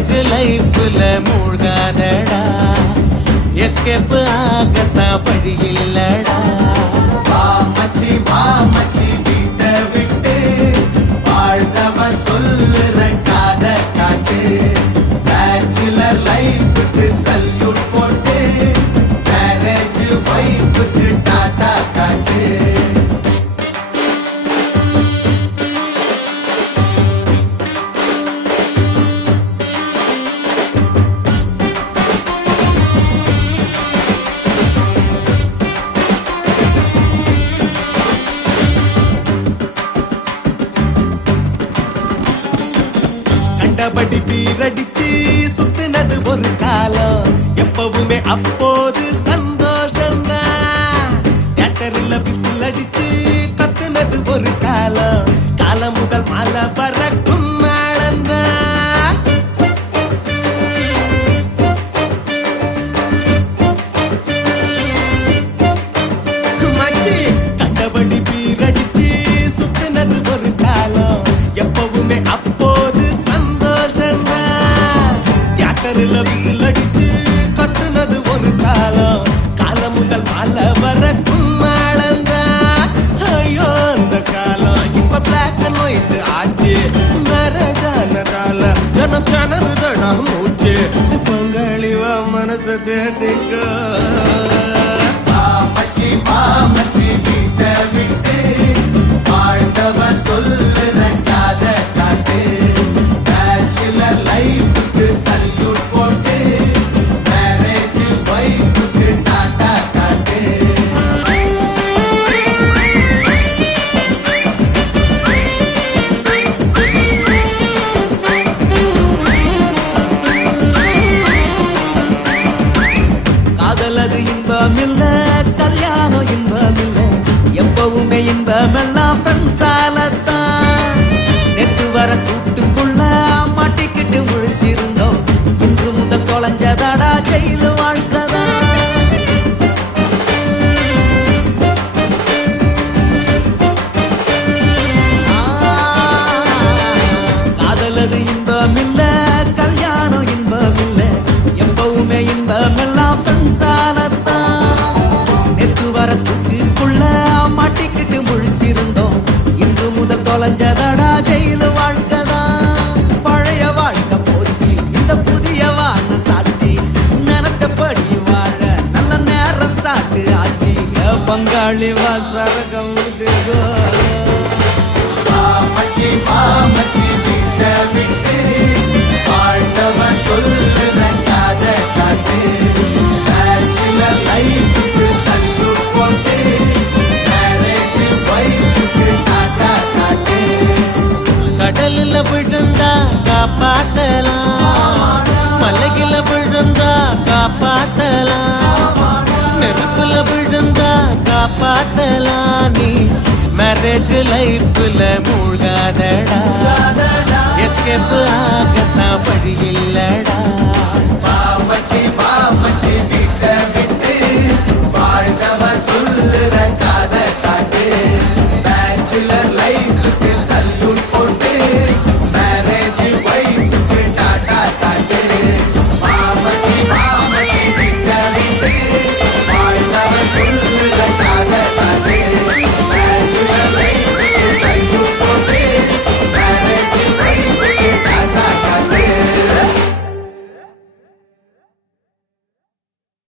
Marriage லைஃப்ல மூழ்காதடா, escape ஆகத்தான் வழி இல்லடா. மாமச்சி மாமச்சி வீட்டை விட்டு வாழ்ந்தவ சொல்லுற காத காட்டு. பேச்சுலர் லைஃபுக்கு சல்யூட் போட்டு மேரேஜ் வைஃபுக்கு டாட்டா காட்டு. கண்டபடி பீரடிச்சு சுத்தினது ஒரு காலம், எப்பவுமே அப்போது சந்தோஷம்தான். தியேட்டர்ல பிசில் அடிச்சு கத்துனது ஒரு காலம், காலம் முதல் மலை பறக்கும் மேளம்தான். கண்டபடி பீரடிச்சு சுத்தினது ஒரு காலம், எப்பவுமே அப்போது சந்தோஷம்தான். தியேட்டர்ல பிசில் அடிச்சு கத்துனது ஒரு காலம், காலம் முதல் மலை பறக்கும் மேளம்தான். ஐயோ அந்த காலம் இப்ப பிளாக் அண்ட் ஒயிட் ஆச்சு, மேரேஜானதால ஜனச்சனருதடா மூச்சு. பொங்கலிவ மனசை தேடிக்கோ. மாமச்சி மாமச்சி வீட்டை விட்டு வாழ்ந்தவ சொல்லுற காத காட்டு. பேச்சுலர் லைஃபுக்கு சல்யூட் போட்டு மேரேஜ் வைஃபுக்கு டாட்டா காட்டு. காதலது இன்பம் இல்ல, கல்யாணம் இன்பம் இல்ல, எப்பவுமே இன்பமெல்லாம் பெண்சாலத்தான். நெத்து வர கூட்டுக்குள்ள மாட்டிக்கிட்டு முழிச்சிருந்தோம், இன்று முதல் தொலைஞ்சதாடா ஜெயில வாழ்க்கதான். காதலது இன்பம் இல்ல, கல்யாணம் இன்பம் இல்ல, எப்பவுமே இன்பமெல்லாம் பெண்சாலத்தான். நெத்து வர கூட்டுக்குள்ள மாட்டிக்கிட்டு முழிச்சிருந்தோம், இன்று முதல் தொலைஞ்சதடா ஜெயில வாழ்க்கதான். பழைய வாழ்க்கை போச்சு, இந்த புதிய வானம் சாட்சி, நினைச்சபடி வாழ நல்ல நேரம் சாட்டு ஆச்சு. பங்காளி வாசரகம் மாமச்சி மாமச்சி வீட்டை விட்டு வாழ்ந்தவ சொல்லுற காத காட்டு. பேச்சுலர் லைஃபுக்கு சல்யூட் போட்டு மேரேஜ் வைஃபுக்கு டாட்டா காட்டு. கடலில் விழுந்தா காப்பாத்தலாம், மலையில விழுந்தா காப்பாத்தலாம், நெருப்புல விழுந்தா காப்பாத்தலாம். நீ மேரேஜ் லைஃப்ல மூழ்காதடா, எஸ்கேப் ஆகத்தான் வழி இல்ல.